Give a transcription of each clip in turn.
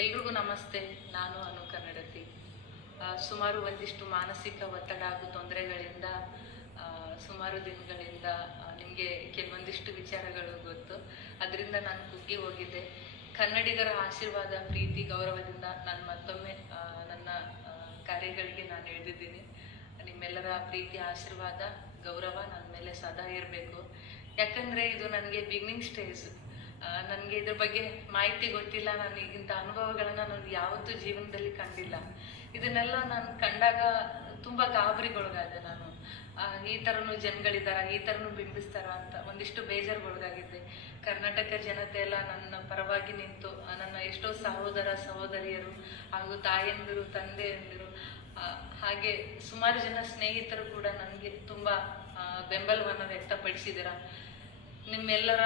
ಎಲ್ರಿಗೂ ನಮಸ್ತೆ, ನಾನು ಅನು ಕನ್ನಡತಿ. ಸುಮಾರು ಒಂದಿಷ್ಟು ಮಾನಸಿಕ ಒತ್ತಡ ಹಾಗೂ ತೊಂದರೆಗಳಿಂದ ಸುಮಾರು ದಿನಗಳಿಂದ ನಿಮಗೆ ಕೆಲವೊಂದಿಷ್ಟು ವಿಚಾರಗಳು ಗೊತ್ತು. ಅದರಿಂದ ನಾನು ಕುಗ್ಗಿ ಹೋಗಿದ್ದೆ. ಕನ್ನಡಿಗರ ಆಶೀರ್ವಾದ, ಪ್ರೀತಿ, ಗೌರವದಿಂದ ನಾನು ಮತ್ತೊಮ್ಮೆ ನನ್ನ ಕಾರ್ಯಗಳಿಗೆ ನಾನು ಎಳೆದಿದ್ದೀನಿ. ನಿಮ್ಮೆಲ್ಲರ ಪ್ರೀತಿ, ಆಶೀರ್ವಾದ, ಗೌರವ ನನ್ನ ಮೇಲೆ ಸದಾ ಇರಬೇಕು. ಯಾಕಂದರೆ ಇದು ನನಗೆ ಬಿಗಿನಿಂಗ್ ಸ್ಟೇಜ್ ನನಗೆ ಇದ್ರ ಬಗ್ಗೆ ಮಾಹಿತಿ ಗೊತ್ತಿಲ್ಲ. ನಾನು ಇಂಥ ಅನುಭವಗಳನ್ನ ನಾನು ಯಾವತ್ತೂ ಜೀವನದಲ್ಲಿ ಕಂಡಿಲ್ಲ. ಇದನ್ನೆಲ್ಲ ನಾನು ಕಂಡಾಗ ತುಂಬ ಗಾಬರಿಗೊಳಗಾದೆ ನಾನು. ಈ ಥರನೂ ಜನಗಳಿದ್ದಾರೆ ಈ ಥರನೂ ಬಿಂಬಿಸ್ತಾರ ಅಂತ ಒಂದಿಷ್ಟು ಬೇಜಾರುಗೊಳಗಾಗಿದ್ದೆ. ಕರ್ನಾಟಕ ಜನತೆ ಎಲ್ಲ ನನ್ನ ಪರವಾಗಿ ನಿಂತು ನನ್ನ ಎಷ್ಟೋ ಸಹೋದರ, ಸಹೋದರಿಯರು ಹಾಗೂ ತಾಯಂದಿರು, ತಂದೆಯಂದಿರು ಹಾಗೆ ಸುಮಾರು ಜನ ಸ್ನೇಹಿತರು ಕೂಡ ನನಗೆ ತುಂಬ ಬೆಂಬಲವನ್ನು ವ್ಯಕ್ತಪಡಿಸಿದ್ದೀರ ನಿಮ್ಮೆಲ್ಲರ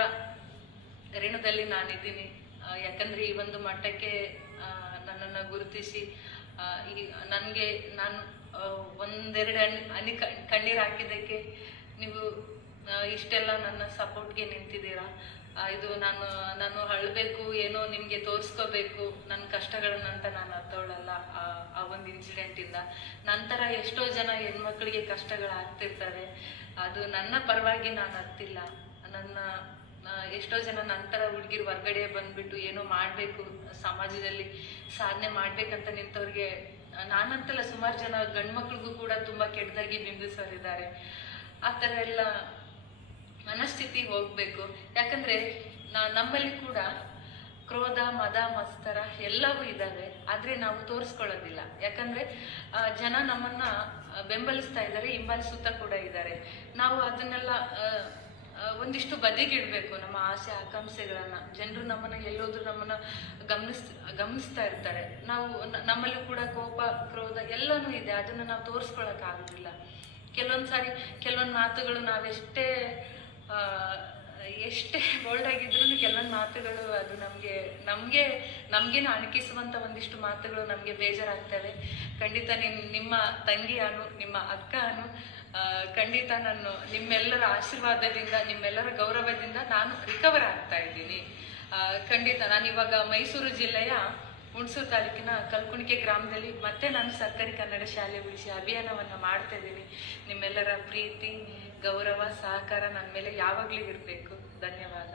ಋಣದಲ್ಲಿ ನಾನಿದ್ದೀನಿ. ಯಾಕಂದರೆ ಈ ಒಂದು ಮಟ್ಟಕ್ಕೆ ನನ್ನನ್ನು ಗುರುತಿಸಿ ಈ, ನನಗೆ ನಾನು ಒಂದೆರಡು ಹನಿ ಹನಿ ಕಣ್- ಕಣ್ಣೀರು ಹಾಕಿದ್ದಕ್ಕೆ ನೀವು ಇಷ್ಟೆಲ್ಲ ನನ್ನ ಸಪೋರ್ಟ್ಗೆ ನಿಂತಿದ್ದೀರಾ? ಇದು ನಾನು ನಾನು ಅಳಬೇಕು, ಏನೋ ನಿಮಗೆ ತೋರಿಸ್ಕೋಬೇಕು ನನ್ನ ಕಷ್ಟಗಳನ್ನಂತ ನಾನು ಅತ್ತೋಳಲ್ಲ ಆ ಒಂದು ಇನ್ಸಿಡೆಂಟಿಂದ ನಂತರ ಎಷ್ಟೋ ಜನ ಹೆಣ್ಮಕ್ಳಿಗೆ ಕಷ್ಟಗಳಾಗ್ತಿರ್ತವೆ. ಅದು ನನ್ನ ಪರವಾಗಿ ನಾನು ಅರ್ತಿಲ್ಲ. ನನ್ನ ಎಷ್ಟೋ ಜನ ನಂತರ ಹುಡುಗಿರು ಹೊರ್ಗಡೆ ಬಂದ್ಬಿಟ್ಟು ಏನೋ ಮಾಡಬೇಕು, ಸಮಾಜದಲ್ಲಿ ಸಾಧನೆ ಮಾಡ್ಬೇಕಂತ ನಿಂತವ್ರಿಗೆ ನಾನಂತಲ್ಲ ಸುಮಾರು ಜನ ಗಂಡ್ಮಕ್ಳಿಗೂ ಕೂಡ ತುಂಬ ಕೆಟ್ಟದಾಗಿ ಬಿಂಬಿಸೋರಿದ್ದಾರೆ. ಆ ಥರ ಎಲ್ಲ ಮನಸ್ಥಿತಿ ಹೋಗ್ಬೇಕು. ಯಾಕಂದ್ರೆ, ನಾ, ನಮ್ಮಲ್ಲಿ ಕೂಡ ಕ್ರೋಧ, ಮದ ಮಸ್ತರ ಎಲ್ಲವೂ ಇದ್ದಾವೆ. ಆದ್ರೆ ನಾವು ತೋರಿಸ್ಕೊಳ್ಳೋದಿಲ್ಲ. ಯಾಕಂದ್ರೆ ಜನ ನಮ್ಮನ್ನ ಬೆಂಬಲಿಸ್ತಾ ಇದ್ದಾರೆ, ಹಿಂಬಾಲಿಸುತ್ತಾ ಕೂಡ ಇದ್ದಾರೆ. ನಾವು ಅದನ್ನೆಲ್ಲ ಒಂದಿಷ್ಟು ಬದಿಗಿಡ್ಬೇಕು ನಮ್ಮ ಆಸೆ, ಆಕಾಂಕ್ಷೆಗಳನ್ನ. ಜನರು ನಮ್ಮನ್ನ ಎಲ್ಲೋದ್ರು ನಮ್ಮನ್ನ ಗಮನಿಸ್, ಗಮನಿಸ್ತಾ ಇರ್ತಾರೆ. ನಾವು ನಮ್ಮಲ್ಲೂ ಕೂಡ ಕೋಪ, ಕ್ರೋಧ ಎಲ್ಲನೂ ಇದೆ. ಅದನ್ನ ನಾವು ತೋರಿಸ್ಕೊಳಕ್ ಆಗುದಿಲ್ಲ. ಕೆಲವೊಂದ್ ಸಾರಿ ಕೆಲವೊಂದು ಮಾತುಗಳು ನಾವೆಷ್ಟೇ ಎಷ್ಟೇ ಬೋಲ್ಡ್ ಆಗಿದ್ರು ಕೆಲವೊಂದು ಮಾತುಗಳು ಅದು ನಮಗೆ ನಮಗೆ, ನಮಗೇನು ಅಣಕಿಸುವಂತ ಒಂದಿಷ್ಟು ಮಾತುಗಳು ನಮಗೆ ಬೇಜಾರಾಗ್ತವೆ. ಖಂಡಿತ ನಿಮ್ ನಿಮ್ಮ ತಂಗಿ ಅನು, ನಿಮ್ಮ ಅಕ್ಕ ಅನು ಖಂಡಿತ ನಾನು ನಿಮ್ಮೆಲ್ಲರ ಆಶೀರ್ವಾದದಿಂದ, ನಿಮ್ಮೆಲ್ಲರ ಗೌರವದಿಂದ ನಾನು ರಿಕವರ್ ಆಗ್ತಾ ಇದ್ದೀನಿ. ಖಂಡಿತ ನಾನು ಇವಾಗ ಮೈಸೂರು ಜಿಲ್ಲೆಯ ಹುಣಸೂರು ತಾಲೂಕಿನ ಕಲ್ಕುಣಿಕೆ ಗ್ರಾಮದಲ್ಲಿ ಮತ್ತೆ ನಾನು ಸರ್ಕಾರಿ ಕನ್ನಡ ಶಾಲೆ ಉಳಿಸಿ ಅಭಿಯಾನವನ್ನು ಮಾಡ್ತಾ ಇದ್ದೀನಿ. ನಿಮ್ಮೆಲ್ಲರ ಪ್ರೀತಿ, ಗೌರವ, ಸಹಕಾರ ನನ್ನ ಮೇಲೆ ಯಾವಾಗಲೂ ಇರಬೇಕು. ಧನ್ಯವಾದ.